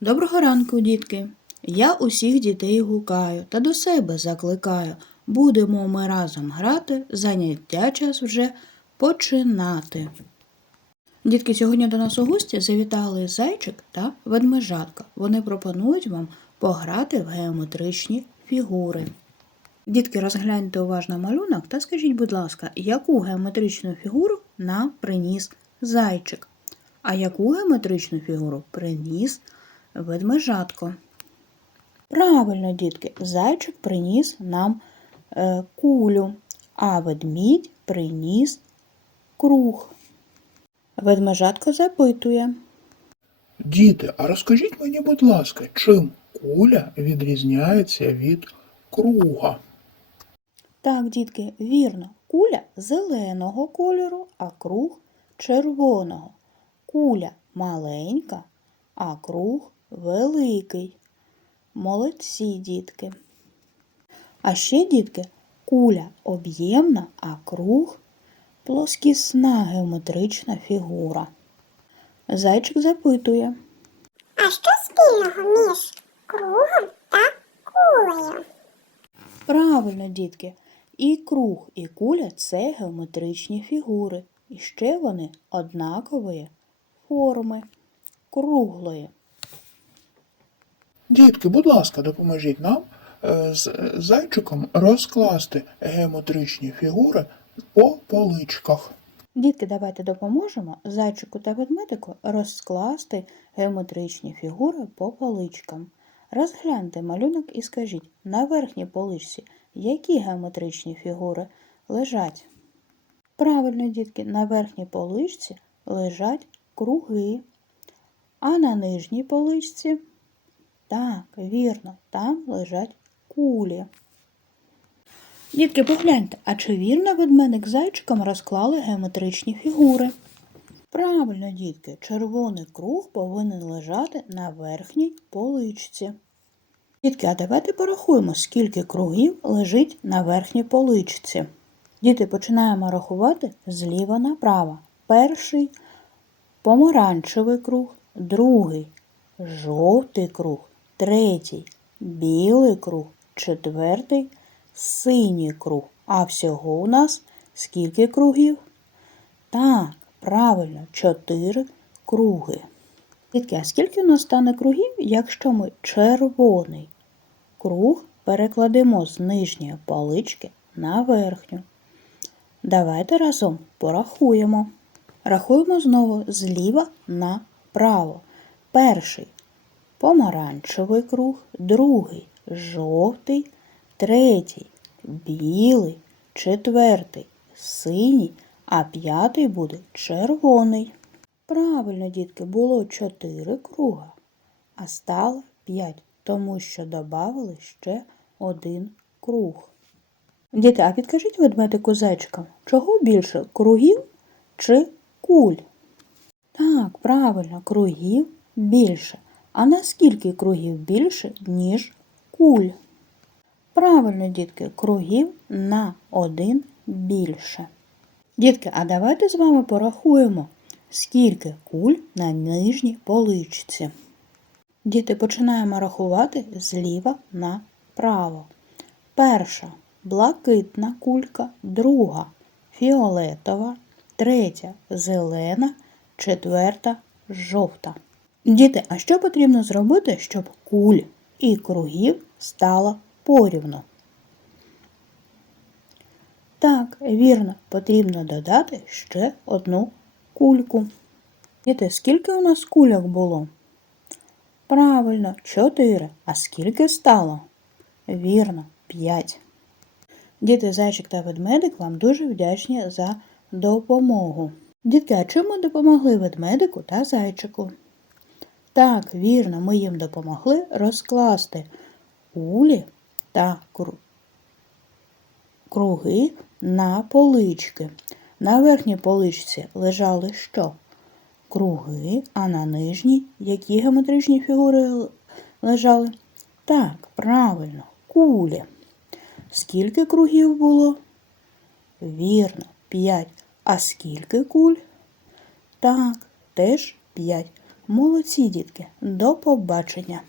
Доброго ранку, дітки! Я усіх дітей гукаю та до себе закликаю. Будемо ми разом грати, заняття час вже починати. Дітки, сьогодні до нас у гості завітали зайчик та ведмежатка. Вони пропонують вам пограти в геометричні фігури. Дітки, розгляньте уважно малюнок та скажіть, будь ласка, яку геометричну фігуру нам приніс зайчик? А яку геометричну фігуру приніс ведмежатко? Правильно, дітки, зайчик приніс нам е, кулю, а ведмідь приніс круг. Ведмежатко запитує. Діти, а розкажіть мені, будь ласка, чим куля відрізняється від круга? Так, дітки, вірно, куля зеленого кольору, а круг червоного. Куля маленька, а круг великий. Молодці, дітки. А ще, дітки, куля об'ємна, а круг плоскісна геометрична фігура. Зайчик запитує. А що спільного між кругом та кулею? Правильно, дітки. І круг, і куля це геометричні фігури. І ще вони однакової форми, круглої. Дітки, будь ласка, допоможіть нам е, з зайчиком розкласти геометричні фігури по поличках. Дітки, давайте допоможемо зайчику та ведмедику розкласти геометричні фігури по поличкам. Розгляньте малюнок і скажіть, на верхній поличці які геометричні фігури лежать? Правильно, дітки, на верхній поличці лежать круги, а на нижній поличці, так, вірно, там лежать кулі. Дітки, погляньте, а чи вірно ведмедик зайчиком розклали геометричні фігури? Правильно, дітки, червоний круг повинен лежати на верхній поличці. Дітки, а давайте порахуємо, скільки кругів лежить на верхній поличці. Діти, починаємо рахувати зліва направо. Перший помаранчевий круг, другий жовтий круг, третій білий круг, четвертий синій круг. А всього у нас скільки кругів? Так, правильно, чотири круги. Дітки, а скільки у нас стане кругів, якщо ми червоний круг перекладемо з нижньої палички на верхню? Давайте разом порахуємо. Рахуємо знову зліва направо. Перший помаранчевий круг, другий жовтий, третій білий, четвертий синій, а п'ятий буде червоний. Правильно, дітки, було чотири круга, а стало п'ять, тому що додали ще один круг. Діти, а підкажіть ведмедику зайчикам, чого більше кругів чи куль? Так, правильно, кругів більше. А наскільки кругів більше, ніж куль? Правильно, дітки, кругів на один більше. Дітки, а давайте з вами порахуємо, скільки куль на нижній поличці. Діти, починаємо рахувати зліва направо. Перша блакитна кулька, друга фіолетова, третя зелена, четверта жовта. Діти, а що потрібно зробити, щоб куль і кругів стало порівну? Так, вірно, потрібно додати ще одну кульку. Діти, скільки у нас кульок було? Правильно, чотири. А скільки стало? Вірно, п'ять. Діти, зайчик та ведмедик вам дуже вдячні за допомогу. Дітки, а чим ми допомогли ведмедику та зайчику? Так, вірно, ми їм допомогли розкласти кулі та круги на полички. На верхній поличці лежали що? Круги, а на нижній які геометричні фігури лежали? Так, правильно, кулі. Скільки кругів було? Вірно, п'ять. А скільки куль? Так, теж п'ять. Молодці, дітки, до побачення!